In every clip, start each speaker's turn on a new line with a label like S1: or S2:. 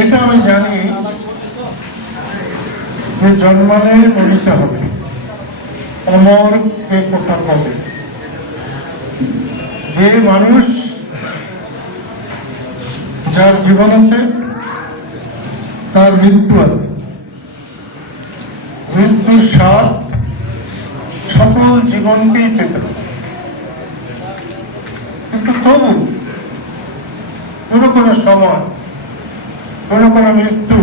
S1: এটা আমি জানি যে জন্মালে মরিতে হবে। অমর কে কোথা কবে যে মানুষ যার জীবন আছে, তার মৃত্যু আছে। মৃত্যুর স্বাদ সকল জীবনকেই পেতে কিন্তু তবু কোনো কোনো সময় কোনো কোনো মৃত্যু।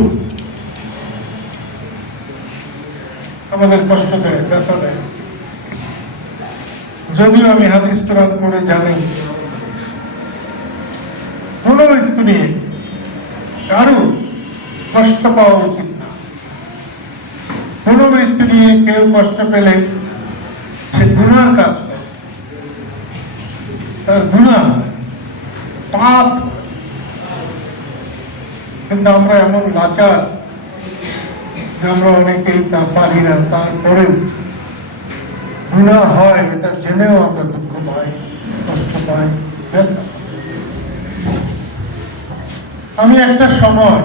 S1: আমাদের কষ্ট দেয়, ব্যথা দেয়। যদিও আমি হাদিস কোরআন পড়ে জানি কোনো মৃত্যু নিয়ে কারও কষ্ট পাওয়া উচিত না। কোনো মৃত্যু নিয়ে কেউ কষ্ট পেলে সে গুণার কাজ করে। তার গুণা পাপ। কিন্তু আমরা এমন লাচার যে আমরা অনেকেই তা পারি না। তারপরে হয়, এটা জেনেও আমরা দুঃখ পাই, কষ্ট পাই আমি একটা সময়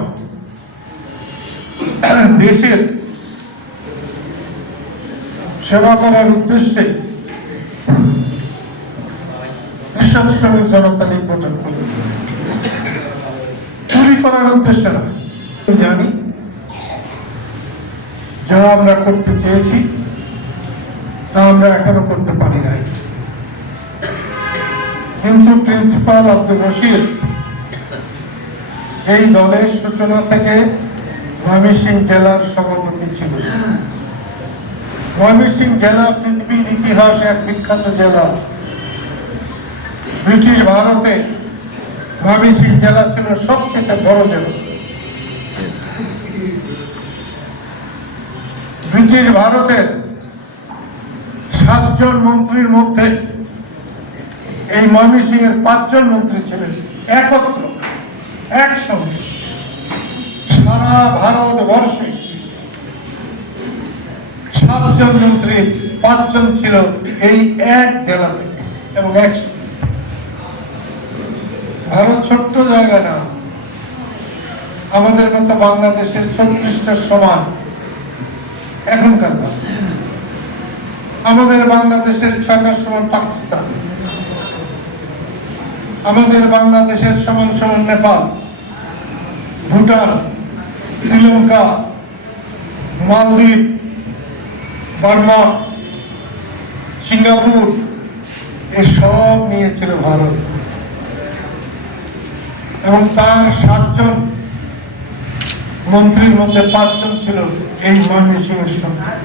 S1: দেশের সেবা করার উদ্দেশ্যে কৃষক শ্রমিক জনতা চুরি করার উদ্দেশ্য নয় জানি, যা আমরা করতে চেয়েছি, তা আমরা এখনও করতে পারি নাই। কিন্তু প্রিন্সিপাল আব্দুল রশিদ এই দলের সূচনা থেকে ময়মনসিং জেলার সভাপতি ছিল ময়মনসিং জেলা পৃথিবীর ইতিহাসে এক বিখ্যাত জেলা। ব্রিটিশ ভারতে ময়মনসিং জেলা ছিল সবচেয়ে বড় জেলা। ব্রিটিশ ভারতের সাতজন মন্ত্রীর মধ্যে এই ময়মনসিং এর পাঁচজন মন্ত্রী ছিলেন একত্র একসঙ্গে। সারা ভারত বর্ষে সাতজন মন্ত্রী পাঁচজন ছিল এই এক জেলাতে এবং একসঙ্গে। ভারত ছোট্ট জায়গা না। আমাদের মতো বাংলাদেশের ছত্রিশটা সমান এখনকার আমাদের বাংলাদেশের ছয়টার সমান পাকিস্তান। আমাদের বাংলাদেশের সমান সমান নেপাল, ভুটান, শ্রীলঙ্কা, মালদ্বীপ, বার্মা, সিঙ্গাপুর, এসব নিয়েছিল ভারত। এবং তার সাতজন মন্ত্রীর মধ্যে পাঁচজন ছিল এই ময়মনসিংহের সন্তান।